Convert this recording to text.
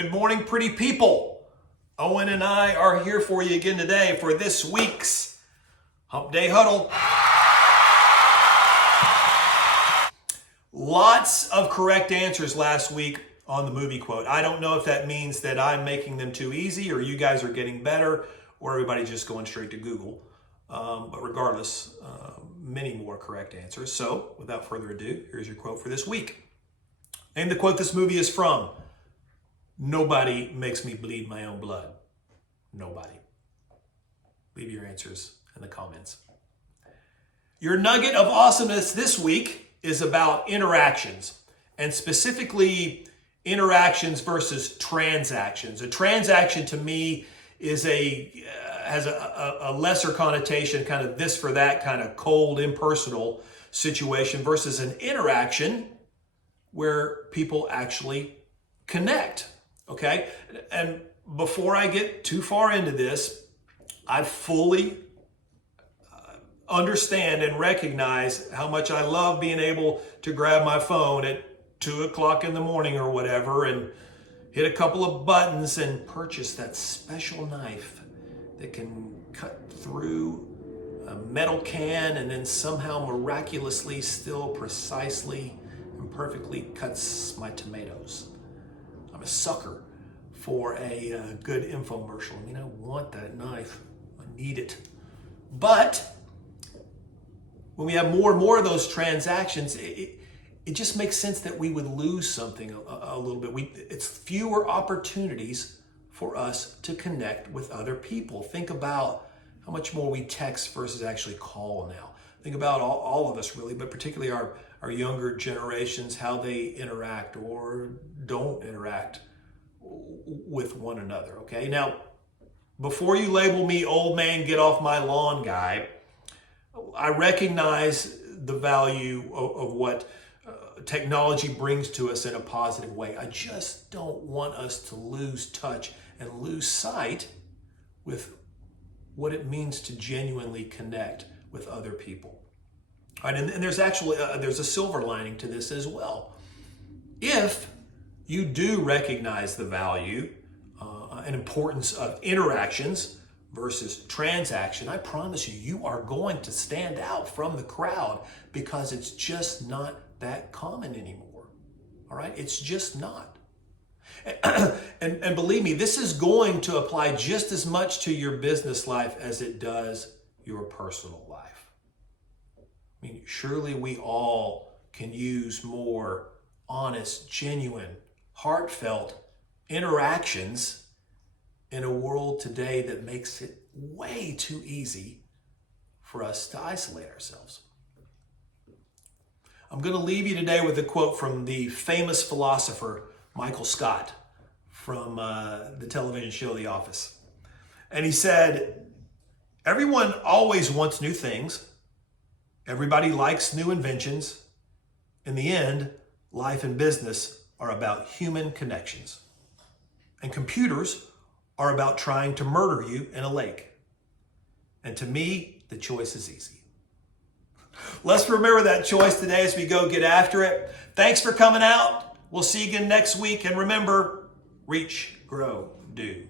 Good morning, pretty people. Owen and I are here for you again today for this week's Hump Day Huddle. Lots of correct answers last week on the movie quote. I don't know if that means that I'm making them too easy or you guys are getting better or everybody's just going straight to Google. But regardless, many more correct answers. So without further ado, here's your quote for this week. Name the quote this movie is from. Nobody makes me bleed my own blood. Nobody. Leave your answers in the comments. Your nugget of awesomeness this week is about interactions, and specifically interactions versus transactions. A transaction to me is has a lesser connotation, kind of this for that, kind of cold, impersonal situation versus an interaction where people actually connect, okay? And before I get too far into this, I fully understand and recognize how much I love being able to grab my phone at 2 o'clock in the morning or whatever and hit a couple of buttons and purchase that special knife that can cut through a metal can and then somehow miraculously still precisely and perfectly cuts my tomatoes. I'm a sucker for a good infomercial. I mean, I want that knife. I need it. But when we have more and more of those transactions, it just makes sense that we would lose something a little bit. It's fewer opportunities for us to connect with other people. Think about how much more we text versus actually call now. Think about all of us really, but particularly our younger generations, how they interact or don't interact with one another, okay? Now, before you label me old man, get off my lawn guy, I recognize the value of what technology brings to us in a positive way. I just don't want us to lose touch and lose sight with what it means to genuinely connect with other people. All right, and there's actually there's a silver lining to this as well. If you do recognize the value and importance of interactions versus transaction, I promise you, you are going to stand out from the crowd because it's just not that common anymore. All right, it's just not. And believe me, this is going to apply just as much to your business life as it does your personal life. I mean, surely we all can use more honest, genuine, heartfelt interactions in a world today that makes it way too easy for us to isolate ourselves. I'm going to leave you today with a quote from the famous philosopher Michael Scott from the television show The Office. And he said, "Everyone always wants new things. Everybody likes new inventions. In the end, life and business are about human connections. And computers are about trying to murder you in a lake. And to me, the choice is easy." Let's remember that choice today as we go get after it. Thanks for coming out. We'll see you again next week. And remember, reach, grow, do.